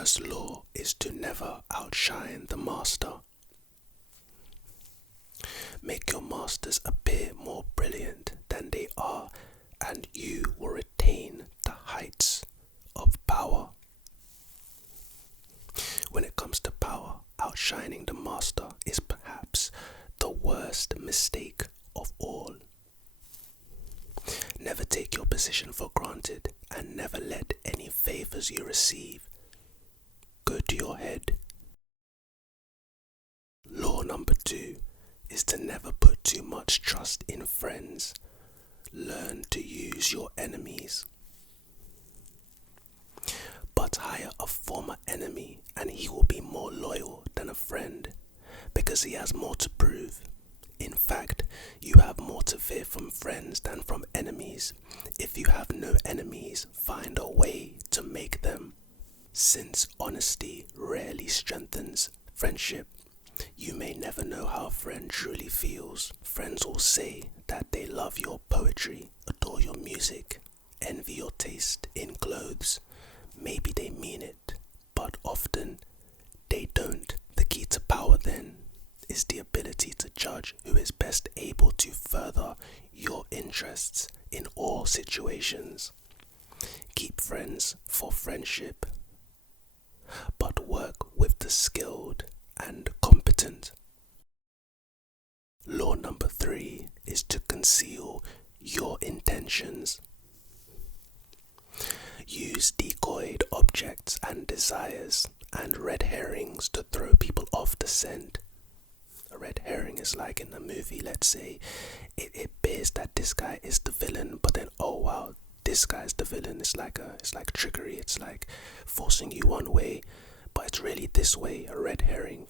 first law is to never outshine the master. Make your masters appear more brilliant than they are, and you will attain the heights of power. When it comes to power, outshining the master is perhaps the worst mistake of all. Never take your position for granted, and never let any favors you receive go to your head. Law number 2 is to never put too much trust in friends. Learn to use your enemies. But hire a former enemy and he will be more loyal than a friend because he has more to prove. In fact, you have more to fear from friends than from enemies. If you have no enemies, find a way to make them. Since honesty rarely strengthens friendship, you may never know how a friend truly feels. Friends will say that they love your poetry, adore your music, envy your taste in clothes. Maybe they mean it, but often they don't. The key to power then is the ability to judge who is best able to further your interests in all situations. Keep friends for friendship, but work with the skilled and competent. Law number 3 is to conceal your intentions. Use decoyed objects and desires and red herrings to throw people off the scent. A red herring is like in the movie, let's say, it bears that this guy is the villain, but then, oh wow, this guy's the villain. It's like trickery. It's like forcing you one way, but it's really this way. A red herring.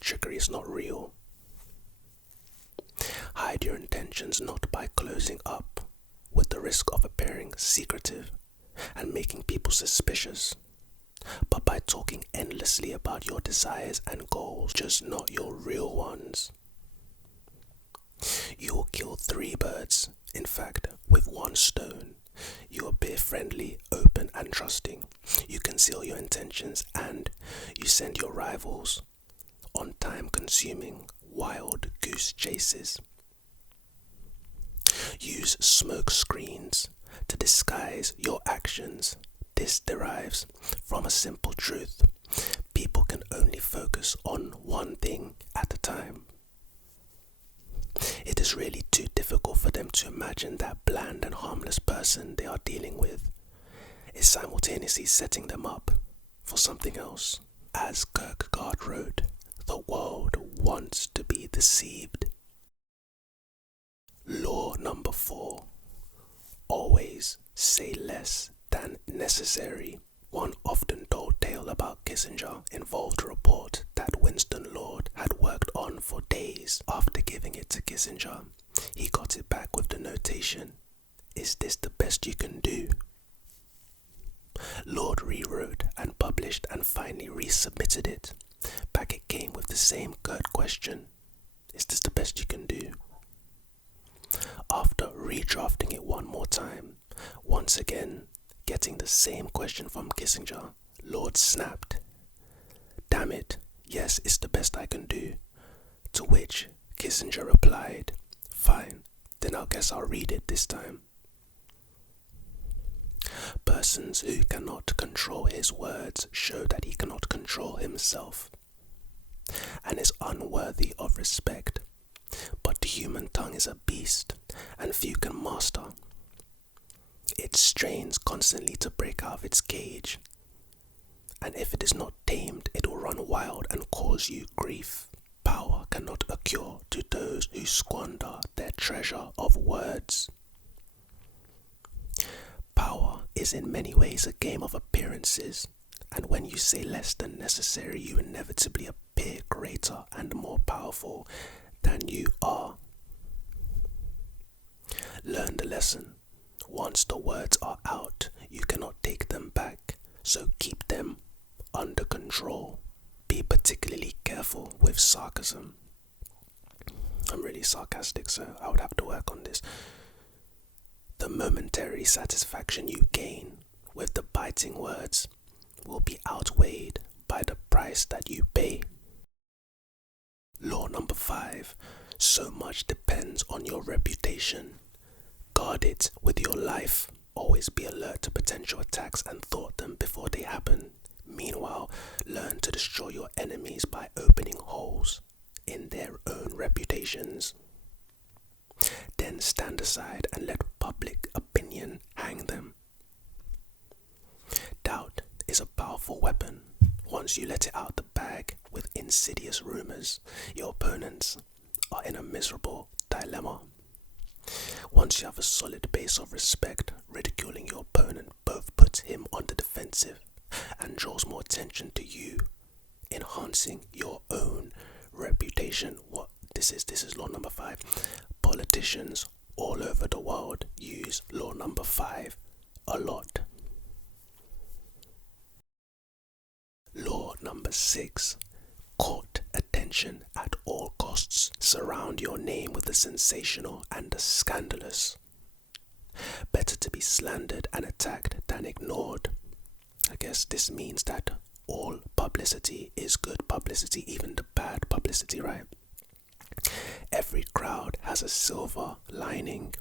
Trickery is not real. Hide your intentions not by closing up with the risk of appearing secretive and making people suspicious, but by talking endlessly about your desires and goals, just not your real ones. You will kill 3 birds, in fact, with 1 stone. You appear friendly, open and trusting. You conceal your intentions and you send your rivals on time-consuming wild goose chases. Use smoke screens to disguise your actions. This derives from a simple truth. People can only focus on one thing at a time. It is really too difficult for them to imagine that bland and harmless person they are dealing with is simultaneously setting them up for something else. As Kierkegaard wrote, the world wants to be deceived. Law number 4. Always say less than necessary. One often told tale about Kissinger involved a report that Winston Lord had worked on for days. After giving it to Kissinger, he got it back with the notation, "Is this the best you can do?" Lord rewrote and published and finally resubmitted it. Back it came with the same curt question, "Is this the best you can do?" After redrafting it one more time, once again getting the same question from Kissinger, Lord snapped, "Damn it, yes, it's the best I can do." To which Kissinger replied, "Fine, then I guess I'll read it this time." Persons who cannot control his words show that he cannot control himself and is unworthy of respect. But the human tongue is a beast, and few can master. It strains constantly to break out of its cage, and if it is not tamed, it will run wild and cause you grief. Power cannot occur to those who squander their treasure of words. Power is in many ways a game of appearances, and when you say less than necessary, you inevitably appear greater and more powerful than you are. Learn the lesson. Once the words are out, you cannot take them back, so keep them under control. Be particularly careful with sarcasm. I'm really sarcastic, so I would have to work on this. The momentary satisfaction you gain with the biting words will be outweighed price that you pay. Law number 5. So much depends on your reputation. Guard it with your life. Always be alert to potential attacks and thwart them before they happen. Meanwhile, learn to destroy your enemies by opening holes in their own reputations. Then stand aside and let public opinion hang them. Doubt is a powerful weapon. Once you let it out the bag with insidious rumors, your opponents are in a miserable dilemma. Once you have a solid base of respect, ridiculing your opponent both puts him on the defensive and draws more attention to you, enhancing your own reputation. This is law number 5. Politicians all over the world use law number 5 a lot. Law number 6. Court attention at all costs. Surround your name with the sensational and the scandalous. Better to be slandered and attacked than ignored. I guess this means that all publicity is good publicity, even the bad publicity, right? Every crowd has a silver lining.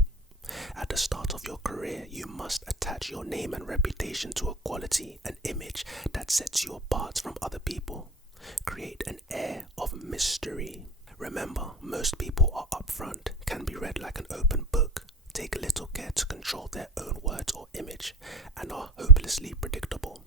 At the start of your career, you must attach your name and reputation to a quality, an image that sets you apart from other people. Create an air of mystery. Remember, most people are upfront, can be read like an open book, take little care to control their own words or image, and are hopelessly predictable.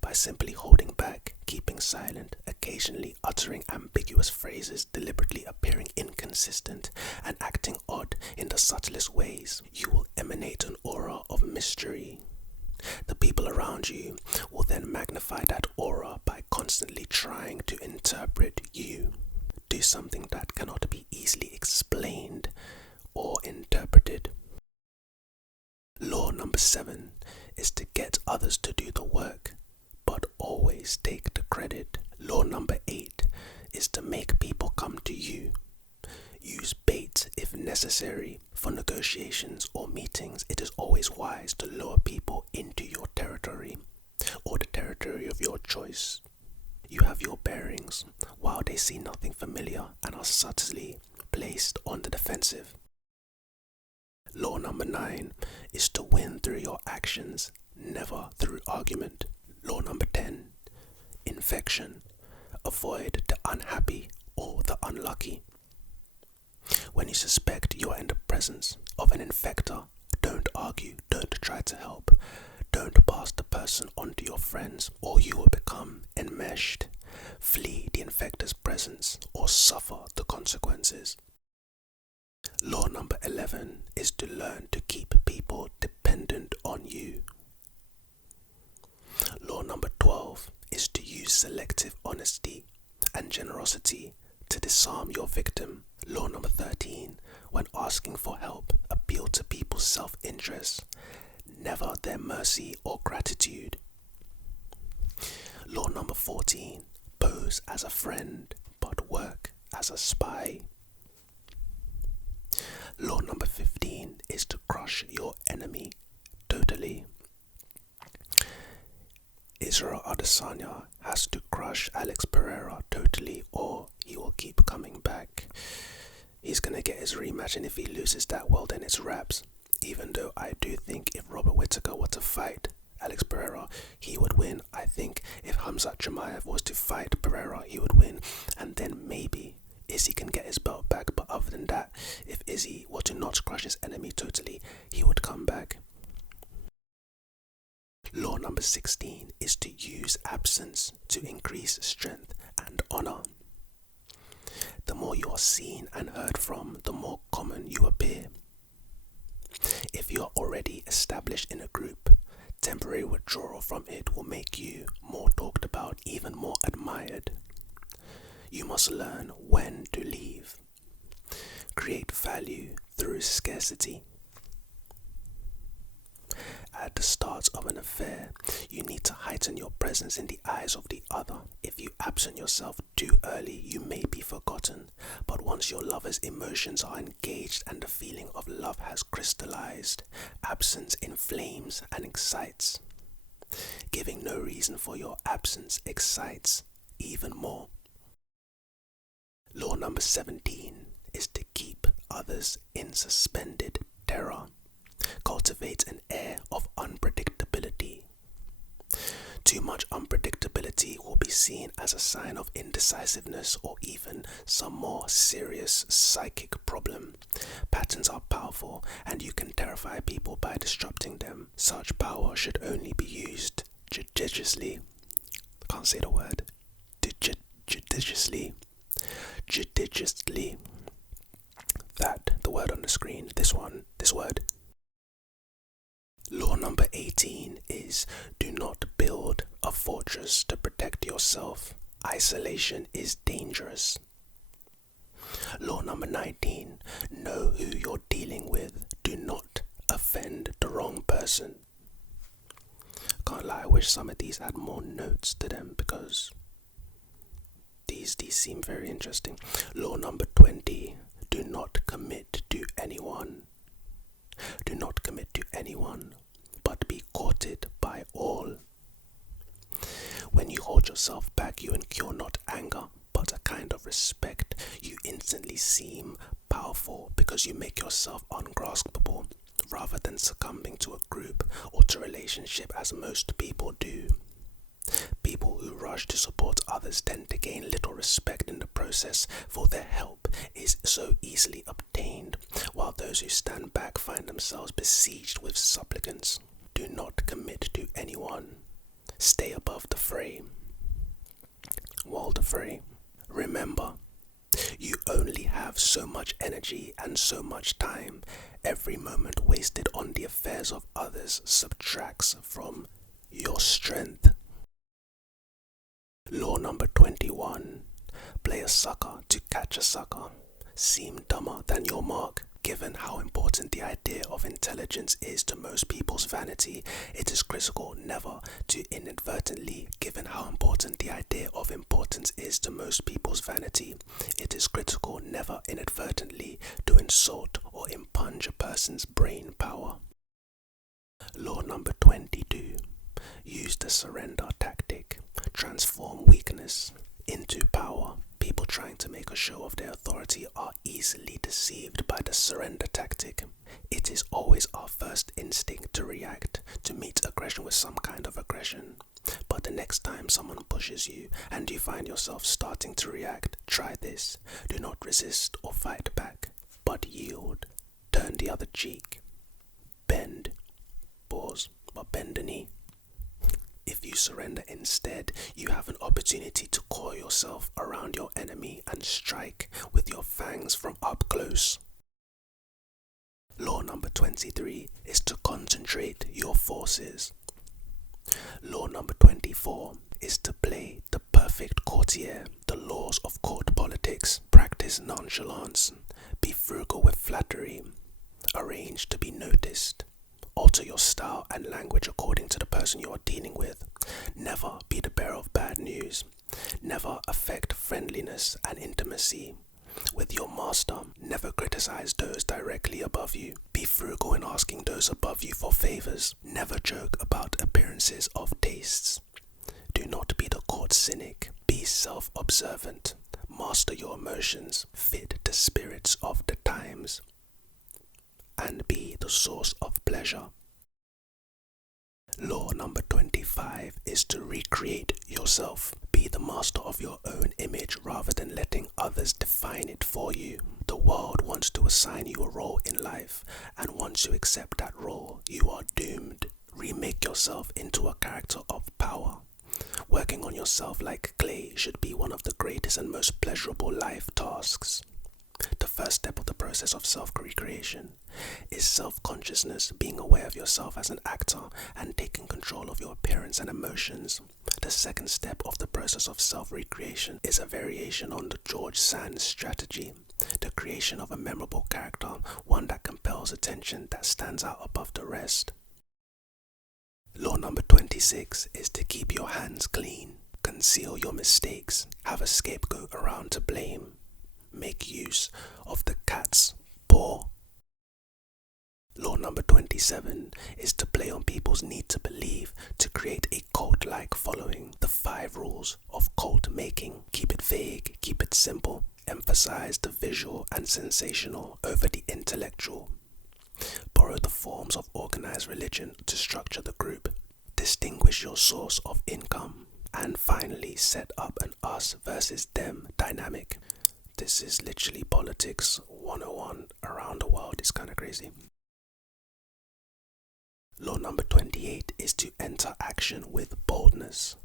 By simply holding back, keeping silent, occasionally uttering ambiguous phrases, deliberately appearing inconsistent, and acting odd in the subtlest ways, you will emanate an aura of mystery. The people around you will then magnify that aura by constantly trying to interpret you. Do something that cannot be easily explained or interpreted. Law number 7 is to get others to do the work, but always take the credit. Law number 8 is to make people come to you. Use bait if necessary. For negotiations or meetings, it is always wise to lure people into your territory or the territory of your choice. You have your bearings while they see nothing familiar and are subtly placed on the defensive. Law number 9 is to win through your actions, never through argument. Law number 10, infection. Avoid the unhappy or the unlucky. When you suspect you are in the presence of an infector, don't argue, don't try to help. Don't pass the person on to your friends or you will become enmeshed. Flee the infector's presence or suffer the consequences. Law number 11 is to learn to keep people dependent on you. Law number 12 is to use selective honesty and generosity to disarm your victim. Law number 13, when asking for help, appeal to people's self-interest, never their mercy or gratitude. Law number 14, pose as a friend, but work as a spy. Law number 15 is to crush your enemy totally. Israel Adesanya has to crush Alex Pereira totally or he will keep coming back. He's going to get his rematch, and if he loses that, well then it's wraps. Even though I do think if Robert Whittaker were to fight Alex Pereira, he would win. I think if Khamzat Chimaev was to fight Pereira, he would win, and then maybe Izzy can get his belt back. But other than that, if Izzy were to not crush his enemy totally, he would come back. Law number 16 is to use absence to increase strength and honor. The more you are seen and heard from, the more common you appear. If you are already established in a group, temporary withdrawal from it will make you more talked about, even more admired. You must learn when to leave. Create value through scarcity. At the start of an affair, you need to heighten your presence in the eyes of the other. If you absent yourself too early, you may be forgotten. But once your lover's emotions are engaged and the feeling of love has crystallized, absence inflames and excites. Giving no reason for your absence excites even more. Law number 17 is to keep others in suspended terror. Cultivate an air of unpredictability. Too much unpredictability will be seen as a sign of indecisiveness or even some more serious psychic problem. Patterns are powerful and you can terrify people by disrupting them. Such power should only be used judiciously. Can't say the word. Judiciously. That, the word on the screen, this word. Law number 18 is do not build a fortress to protect yourself. Isolation is dangerous. Law number 19, know who you're dealing with. Do not offend the wrong person. Can't lie, I wish some of these had more notes to them because these seem very interesting. Law number 20, do not commit to anyone. Do not commit to anyone, but be courted by all. When you hold yourself back, you incur not anger, but a kind of respect. You instantly seem powerful because you make yourself ungraspable, rather than succumbing to a group or to relationship as most people do. People who rush to support others tend to gain little respect in the process, for their help is so easily obtained, while those who stand back find themselves besieged with supplicants. Do not commit to anyone. Stay above the fray. Walder Frey. Remember, you only have so much energy and so much time. Every moment wasted on the affairs of others subtracts from your strength. Law number 21. Play a sucker to catch a sucker. Seem dumber than your mark. Given how important the idea of intelligence is to most people's vanity, it is critical never to inadvertently, given how important the idea of importance is to most people's vanity, it is critical never inadvertently to insult or impugn a person's brain power. Law number 22. Use the surrender tactic. Transform weakness into power. People trying to make a show of their authority are easily deceived by the surrender tactic. It is always our first instinct to react, to meet aggression with some kind of aggression. But the next time someone pushes you and you find yourself starting to react, try this. Do not resist or fight back, but yield. Turn the other cheek. Bend. Pause, but bend the knee. If you surrender instead, you have an opportunity to coil yourself around your enemy and strike with your fangs from up close. Law number 23 is to concentrate your forces. Law number 24 is to play the perfect courtier. The laws of court politics. Practice nonchalance. Be frugal with flattery. Arrange to be noticed. Alter your style and language according to the person you are dealing with. Never be the bearer of bad news. Never affect friendliness and intimacy with your master. Never criticize those directly above you. Be frugal in asking those above you for favors. Never joke about appearances of tastes. Do not be the court cynic. Be self-observant. Master your emotions. Fit the spirits of the times. And be the source of pleasure. Law number 25 is to recreate yourself. Be the master of your own image rather than letting others define it for you. The world wants to assign you a role in life, and once you accept that role, you are doomed. Remake yourself into a character of power. Working on yourself like clay should be one of the greatest and most pleasurable life tasks. The first step of the process of self-recreation is self-consciousness, being aware of yourself as an actor and taking control of your appearance and emotions. The second step of the process of self-recreation is a variation on the George Sand strategy, the creation of a memorable character, one that compels attention, that stands out above the rest. Law number 26 is to keep your hands clean, conceal your mistakes, have a scapegoat around to blame. Make use of the cat's paw. Law number 27 is to play on people's need to believe, to create a cult-like following. The 5 rules of cult making. Keep it vague, keep it simple. Emphasize the visual and sensational over the intellectual. Borrow the forms of organized religion to structure the group. Distinguish your source of income. And finally, set up an us versus them dynamic. This is literally politics 101 around the world. It's kind of crazy. Law number 28 is to enter action with boldness.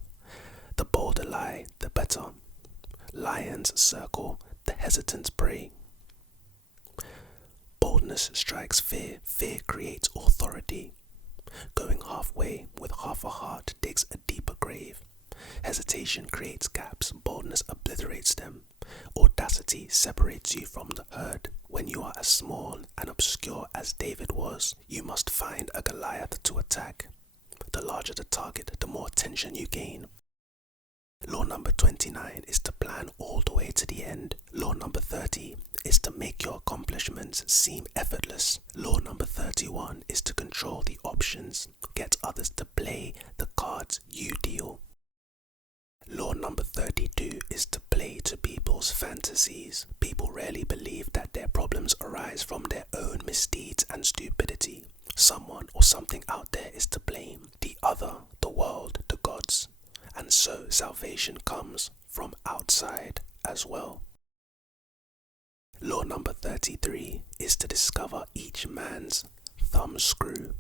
The bolder lie, the better. Lions circle, the hesitants prey. Boldness strikes fear, fear creates authority. Going halfway with half a heart digs a deeper grave. Hesitation creates gaps, boldness obliterates them. Audacity separates you from the herd. When you are as small and obscure as David was, you must find a Goliath to attack. The larger the target, the more attention you gain. Law number 29 is to plan all the way to the end. Law number 30 is to make your accomplishments seem effortless. Law number 31 is to control the options. Get others to play the cards you deal. Law number 32 is to play to people's fantasies. People rarely believe that their problems arise from their own misdeeds and stupidity. Someone or something out there is to blame. The other, the world, the gods. And so salvation comes from outside as well. Law number 33 is to discover each man's thumbscrew.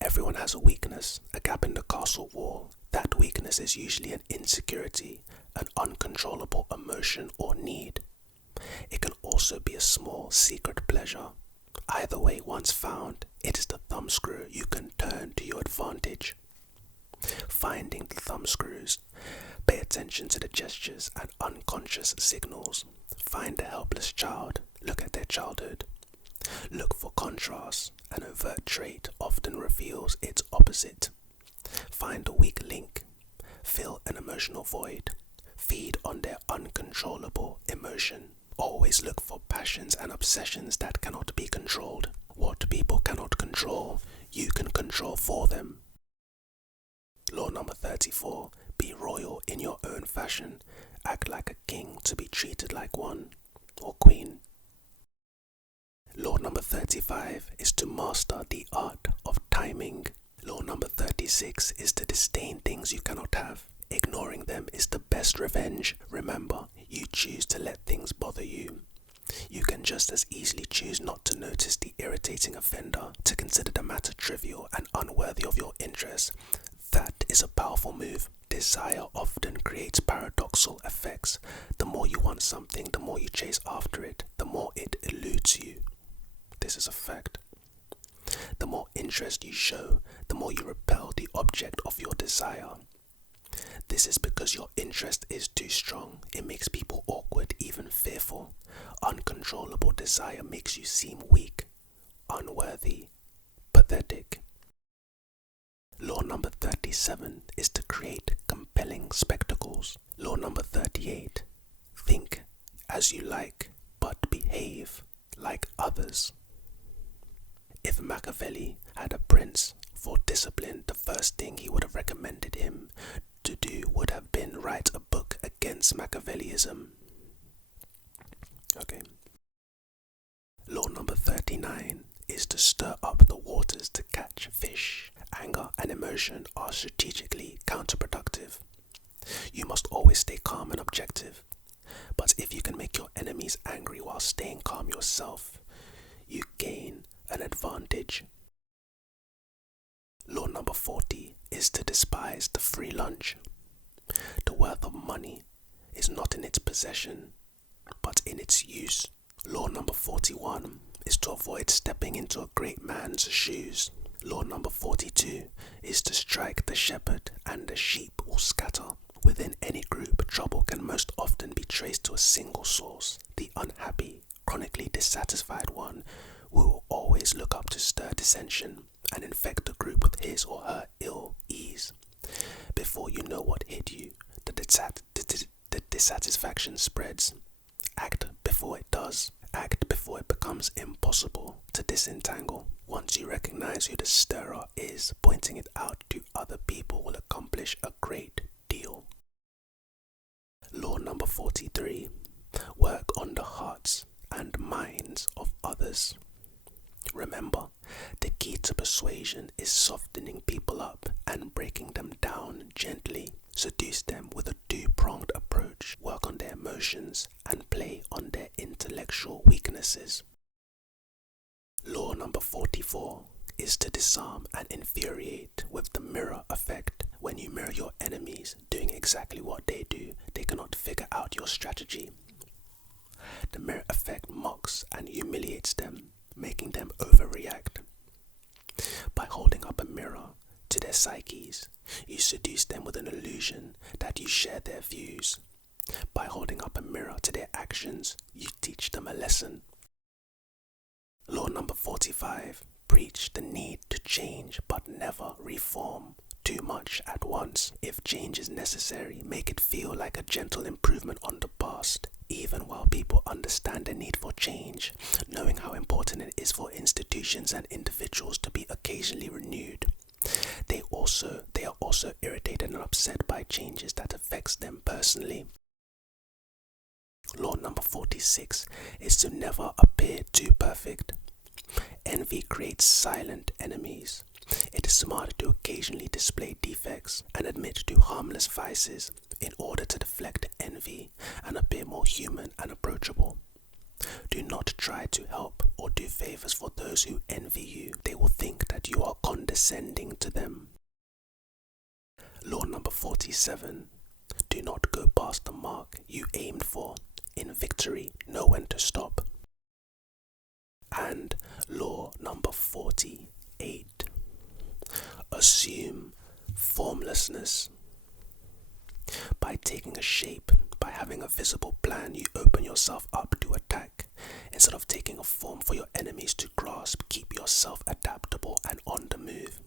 Everyone has a weakness, a gap in the castle wall. That weakness is usually an insecurity, an uncontrollable emotion or need. It can also be a small secret pleasure. Either way, once found, it is the thumbscrew you can turn to your advantage. Finding the thumbscrews. Pay attention to the gestures and unconscious signals. Find a helpless child. Look at their childhood. Look for contrasts. An overt trait often reveals its opposite. Find a weak link. Fill an emotional void. Feed on their uncontrollable emotion. Always look for passions and obsessions that cannot be controlled. What people cannot control, you can control for them. Law number 34. Be royal in your own fashion. Act like a king to be treated like one, or queen. Law number 35 is to master the art of timing. Law number 36 is to disdain things you cannot have. Ignoring them is the best revenge. Remember, you choose to let things bother you. You can just as easily choose not to notice the irritating offender, to consider the matter trivial and unworthy of your interest. That is a powerful move. Desire often creates paradoxical effects. The more you want something, the more you chase after it, the more it eludes you. This is a fact. The more interest you show, the more you repel the object of your desire. This is because your interest is too strong. It makes people awkward, even fearful. Uncontrollable desire makes you seem weak, unworthy, pathetic. Law number 37 is to create compelling spectacles. Law number 38. Think as you like, but behave like others. If Machiavelli had a prince for discipline, the first thing he would have recommended him to do would have been write a book against Machiavellism. Okay. Law number 39 is to stir up the waters to catch fish. Anger and emotion are strategically counterproductive. You must always stay calm and objective. But if you can make your enemies angry while staying calm yourself, you gain an advantage. Law number 40 is to despise the free lunch. The worth of money is not in its possession, but in its use. Law number 41 is to avoid stepping into a great man's shoes. Law number 42 is to strike the shepherd and the sheep will scatter. Within any group, trouble can most often be traced to a single source. The unhappy, chronically dissatisfied one will always look up to stir dissension and infect the group with his or her ill ease. Before you know what hit you, the dissatisfaction spreads. Act before it does. Act before it becomes impossible to disentangle. Once you recognize who the stirrer is, pointing it out to other people will accomplish a great deal. 43. Work on the hearts and minds of others. Remember, the key to persuasion is softening people up and breaking them down gently. Seduce them with a two-pronged approach. Work on their emotions and play on their intellectual weaknesses. Law number 44 is to disarm and infuriate with the mirror effect. When you mirror your enemies doing exactly what they do, they cannot figure out your strategy. The mirror effect mocks and humiliates them, making them overreact. By holding up a mirror to their psyches, you seduce them with an illusion that you share their views. By holding up a mirror to their actions, you teach them a lesson. Law number 45. Preach the need to change but never reform too much at once. If change is necessary, make it feel like a gentle improvement on the past. Even while people understand the need for change, knowing how important it is for institutions and individuals to be occasionally renewed. They are also irritated and upset by changes that affects them personally. Law number 46 is to never appear too perfect. Envy creates silent enemies. It is smarter to occasionally display defects and admit to harmless vices in order to deflect envy and appear more human and approachable. Do not try to help or do favors for those who envy you. They will think that you are condescending to them. Law number 47. Do not go past the mark you aimed for. In victory, know when to stop. And law number 48. Assume formlessness. By taking a shape, by having a visible plan, you open yourself up to attack. Instead of taking a form for your enemies to grasp, keep yourself adaptable and on the move.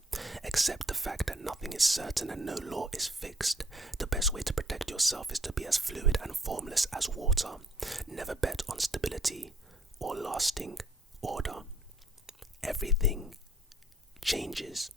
Accept the fact that nothing is certain and no law is fixed. The best way to protect yourself is to be as fluid and formless as water. Never bet on stability or lasting order. Everything changes.